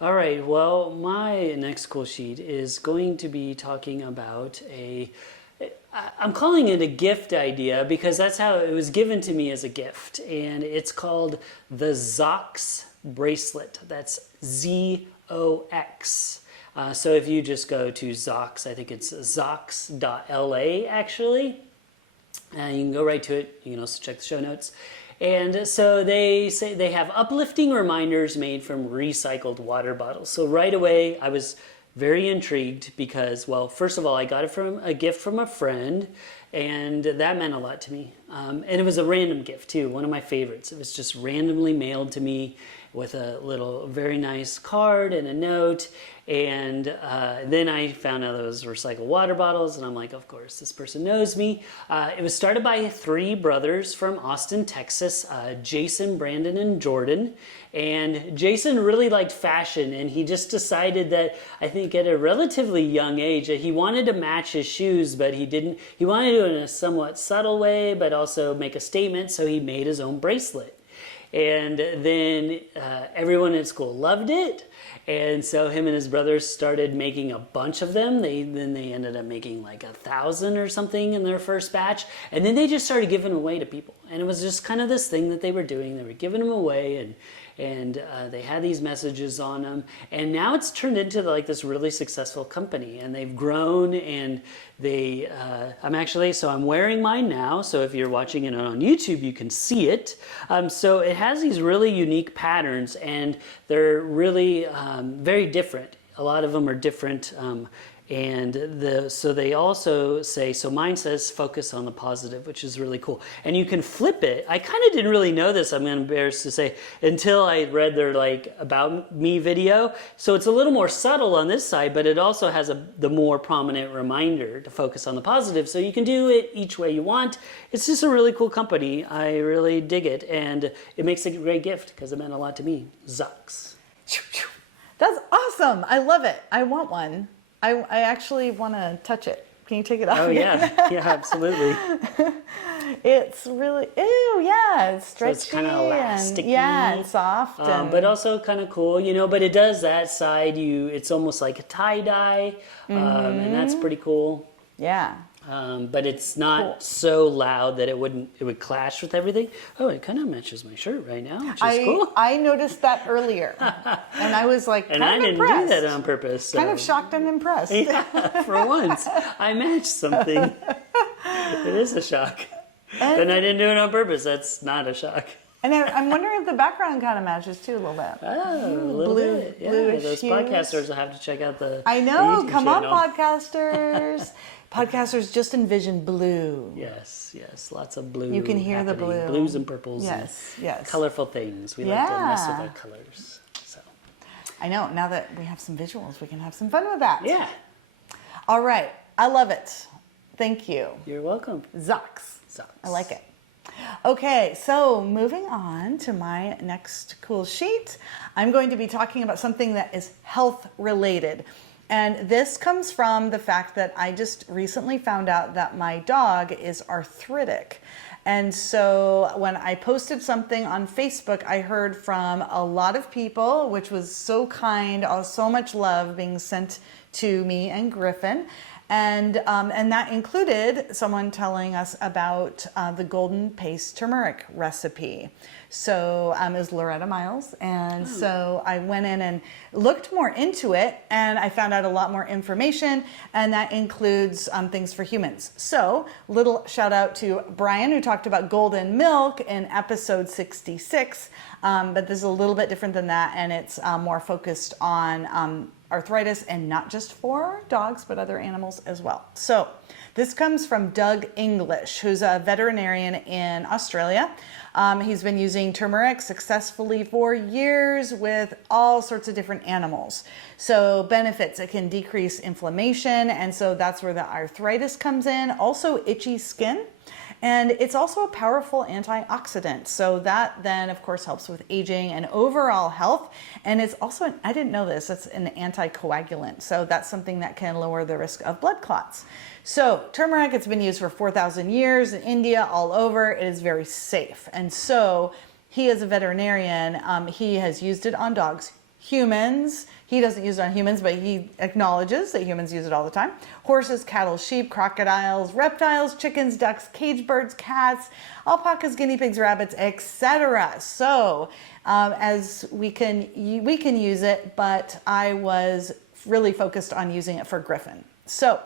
All right, well, my next cool sheet is going to be talking about I'm calling it a gift idea because that's how it was given to me as a gift. And it's called the Zox bracelet. That's Z-O-X. So if you just go to Zox, I think it's zox.la actually. You can go right to it. You can also check the show notes. And so they say they have uplifting reminders made from recycled water bottles. So right away, I was very intrigued because, well, first of all, I got it from a gift from a friend, and that meant a lot to me. And it was a random gift too, one of my favorites. It was just randomly mailed to me with a little very nice card and a note. And then I found out it was recycled water bottles, and I'm like, of course, this person knows me. It was started by 3 brothers from Austin, Texas, Jason, Brandon, and Jordan. And Jason really liked fashion, and he just decided that, I think at a relatively young age, that he wanted to match his shoes, but he wanted to do it in a somewhat subtle way, but also make a statement, so he made his own bracelet. And then everyone at school loved it. And so him and his brothers started making a bunch of them. Then they ended up making like 1,000 or something in their first batch. And then they just started giving away to people. And it was just kind of this thing that they were doing. They were giving them away, and they had these messages on them. And now it's turned into like this really successful company. And they've grown, and I'm wearing mine now. So if you're watching it on YouTube, you can see it. So it has these really unique patterns, and they're really very different. A lot of them are different. So they also say, so mine says focus on the positive, which is really cool. And you can flip it. I kind of didn't really know this, I'm embarrassed to say, until I read their like about me video. So it's a little more subtle on this side, but it also has the more prominent reminder to focus on the positive. So you can do it each way you want. It's just a really cool company. I really dig it. And it makes a great gift because it meant a lot to me. Zox. That's awesome. I love it. I want one. I actually want to touch it. Can you take it off? Oh yeah, yeah, absolutely. It's really, ew, yeah, it's stretchy. So it's kind of elastic. Yeah, and soft. But also kind of cool, but it does that side, it's almost like a tie-dye, and that's pretty cool. Yeah. But it's not so loud that it would clash with everything. Oh, it kind of matches my shirt right now, which is cool. I noticed that earlier, and I was like, and I didn't do that on purpose. So. Kind of shocked and impressed. Yeah, for once, I matched something. It is a shock, and I didn't do it on purpose. That's not a shock. And I'm wondering if the background kind of matches too a little bit. Oh, a little bit. Yeah, those podcasters will have to check out the I know, the come on, podcasters. Podcasters, just envision blue. Yes, lots of blue. You can hear the blue. Blues and purples. Yes, and colorful things. We like to mess with our colors. So. I know, now that we have some visuals, we can have some fun with that. Yeah. All right, I love it. Thank you. You're welcome. Zox. I like it. Okay, so moving on to my next cool sheet, I'm going to be talking about something that is health related. And this comes from the fact that I just recently found out that my dog is arthritic. And so when I posted something on Facebook, I heard from a lot of people, which was so kind, so much love being sent to me and Giffin. And that included someone telling us about the golden paste turmeric recipe. So it was Loretta Miles. And so I went in and looked more into it, and I found out a lot more information, and that includes things for humans. So little shout out to Brian, who talked about golden milk in episode 66. But this is a little bit different than that, and it's more focused on arthritis, and not just for dogs, but other animals as well. So this comes from Doug English, who's a veterinarian in Australia. He's been using turmeric successfully for years with all sorts of different animals. So benefits, it can decrease inflammation, and so that's where the arthritis comes in. Also itchy skin. And it's also a powerful antioxidant. So that then, of course, helps with aging and overall health. And it's also, I didn't know this, it's an anticoagulant. So that's something that can lower the risk of blood clots. So turmeric, it's been used for 4,000 years in India, all over. It is very safe. And so he, as a veterinarian, he has used it on dogs humans. He doesn't use it on humans, but he acknowledges that humans use it all the time. Horses, cattle, sheep, crocodiles, reptiles, chickens, ducks, cage birds, cats, alpacas, guinea pigs, rabbits, etc. So as we can use it, but I was really focused on using it for Giffin. So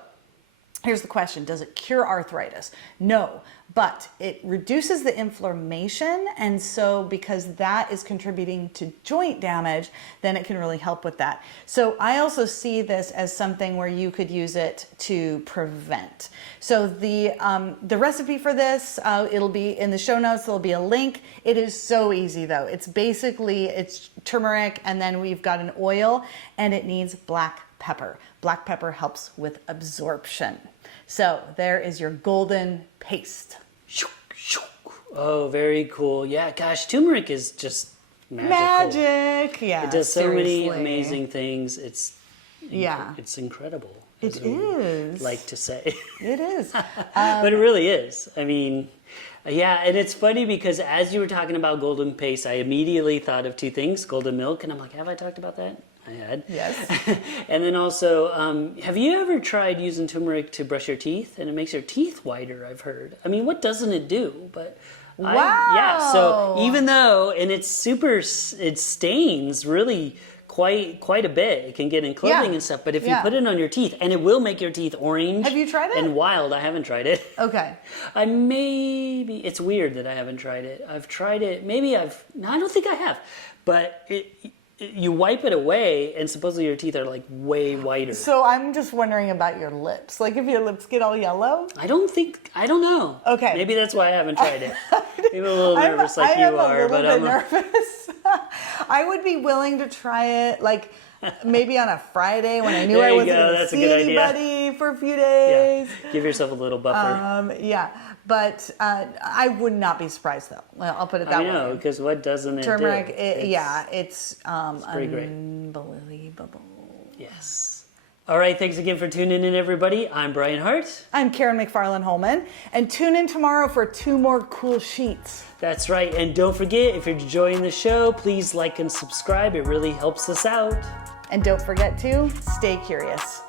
here's the question. Does it cure arthritis? No, but it reduces the inflammation. And so because that is contributing to joint damage, then it can really help with that. So I also see this as something where you could use it to prevent. So the recipe for this, it'll be in the show notes. There'll be a link. It is so easy though. It's turmeric, and then we've got an oil, and it needs black pepper. Black pepper helps with absorption. So there is your golden paste. Oh, very cool. Yeah, gosh, turmeric is just magical. Magic, yeah. It does so many seriously. amazing things. It's incredible. It is. Like to say. It is. But it really is. I mean, yeah, and it's funny because as you were talking about golden paste, I immediately thought of two things, golden milk, and I'm like, have I talked about that? I had. Yes. And then also, have you ever tried using turmeric to brush your teeth? And it makes your teeth whiter, I've heard. I mean, what doesn't it do? But yeah, so even though, and it stains really quite a bit. It can get in clothing and stuff, but if you put it on your teeth, and it will make your teeth orange. Have you tried it? And wild. I haven't tried it. Okay. It's weird that I haven't tried it. I've tried it. No, I don't think I have. But you wipe it away, and supposedly your teeth are like way whiter. So I'm just wondering about your lips. Like if your lips get all yellow? I don't know. Okay. Maybe that's why I haven't tried it. Maybe I'm a little nervous like you are. But I'm nervous. I would be willing to try it like maybe on a Friday when I knew I wasn't going to see anybody for a few days. Yeah. Give yourself a little buffer. But I would not be surprised though. Well, I'll put it that way. I know, because what doesn't it turmeric, do? It's pretty great. Unbelievable. Yes. All right, thanks again for tuning in, everybody. I'm Brian Hart. I'm Karen McFarland-Holman, and tune in tomorrow for 2 more cool sheets. That's right, and don't forget, if you're enjoying the show, please like and subscribe. It really helps us out. And don't forget to stay curious.